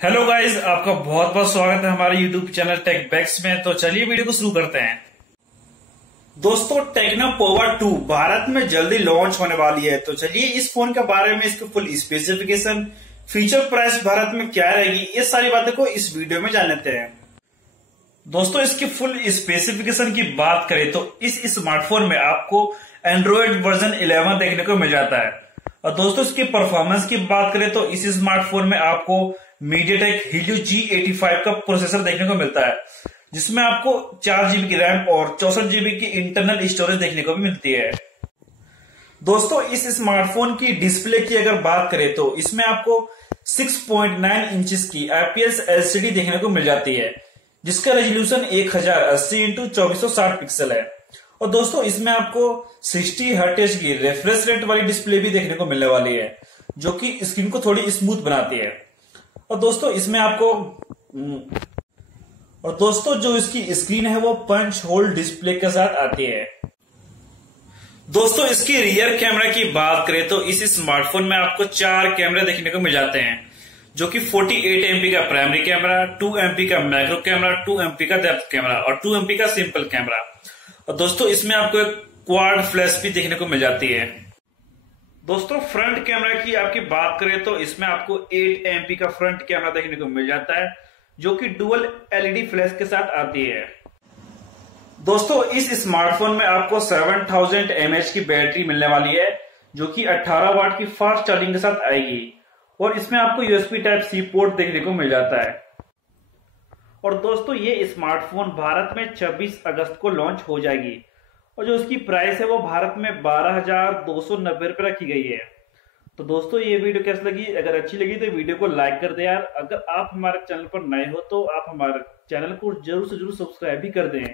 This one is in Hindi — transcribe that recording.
हेलो गाइस, आपका बहुत बहुत स्वागत है हमारे यूट्यूब चैनल टेक बैक्स में। तो चलिए वीडियो को शुरू करते हैं। दोस्तों, टेक्नो पोवा 2 भारत में जल्दी लॉन्च होने वाली है। तो चलिए इस फोन के बारे में, इसके full specification, feature, price Bharat में क्या रहेगी, ये सारी बातें को इस वीडियो में जान लेते हैं। दोस्तों, इसकी फुल स्पेसिफिकेशन की बात करें तो इस स्मार्टफोन में आपको एंड्रॉयड वर्जन 11 देखने को मिल जाता है। और दोस्तों, इसकी परफॉर्मेंस की बात करें तो इस स्मार्टफोन में आपको मीडियाटेक हीलियो G85 का प्रोसेसर देखने को मिलता है, जिसमें आपको 4 GB की रैम और 64 GB की इंटरनल स्टोरेज देखने को भी मिलती है। दोस्तों, इस स्मार्टफोन की डिस्प्ले की अगर बात करें तो इसमें आपको 6.9 इंचेस की IPS LCD देखने को मिल जाती है, जिसका रेजोल्यूशन 1080 x 2460 पिक्सल है। और दोस्तों, इसमें आपको 60 हर्ट्ज की रिफ्रेश रेट वाली डिस्प्ले भी देखने को मिलने वाली है, जो कि स्क्रीन को थोड़ी स्मूथ बनाती है। और दोस्तों, जो इसकी स्क्रीन है वो पंच होल डिस्प्ले के साथ आती है। दोस्तों, इसकी रियर कैमरा की बात करें तो इस स्मार्टफोन में आपको 4 कैमरे देखने को मिल जाते हैं, जो कि 48 MP का प्राइमरी कैमरा, 2 MP का मैक्रो कैमरा, 2 MP का डेप्थ कैमरा और 2 MP का सिंपल कैमरा। और दोस्तों, इसमें आपको एक क्वाड फ्लैश भी देखने को मिल जाती है। दोस्तों, फ्रंट कैमरा की आपकी बात करें तो इसमें आपको 8 MP का फ्रंट कैमरा देखने को मिल जाता है, जो कि डुअल LED फ्लैश के साथ आती है। दोस्तों, इस स्मार्टफोन में आपको 7000 mAh की बैटरी मिलने वाली है, जो कि 18 वाट की फास्ट चार्जिंग के साथ आएगी। और इसमें आपको USB Type-C पोर्ट देखने को मिल जाता है। और दोस्तों, ये स्मार्टफोन भारत में 26 अगस्त को लॉन्च हो जाएगी। और जो उसकी प्राइस है वो भारत में 12,290 रुपये रखी गई है। तो दोस्तों, ये वीडियो कैसी लगी? अगर अच्छी लगी तो वीडियो को लाइक कर दे यार। अगर आप हमारे चैनल पर नए हो तो आप हमारे चैनल को जरूर से जरूर सब्सक्राइब भी कर दें।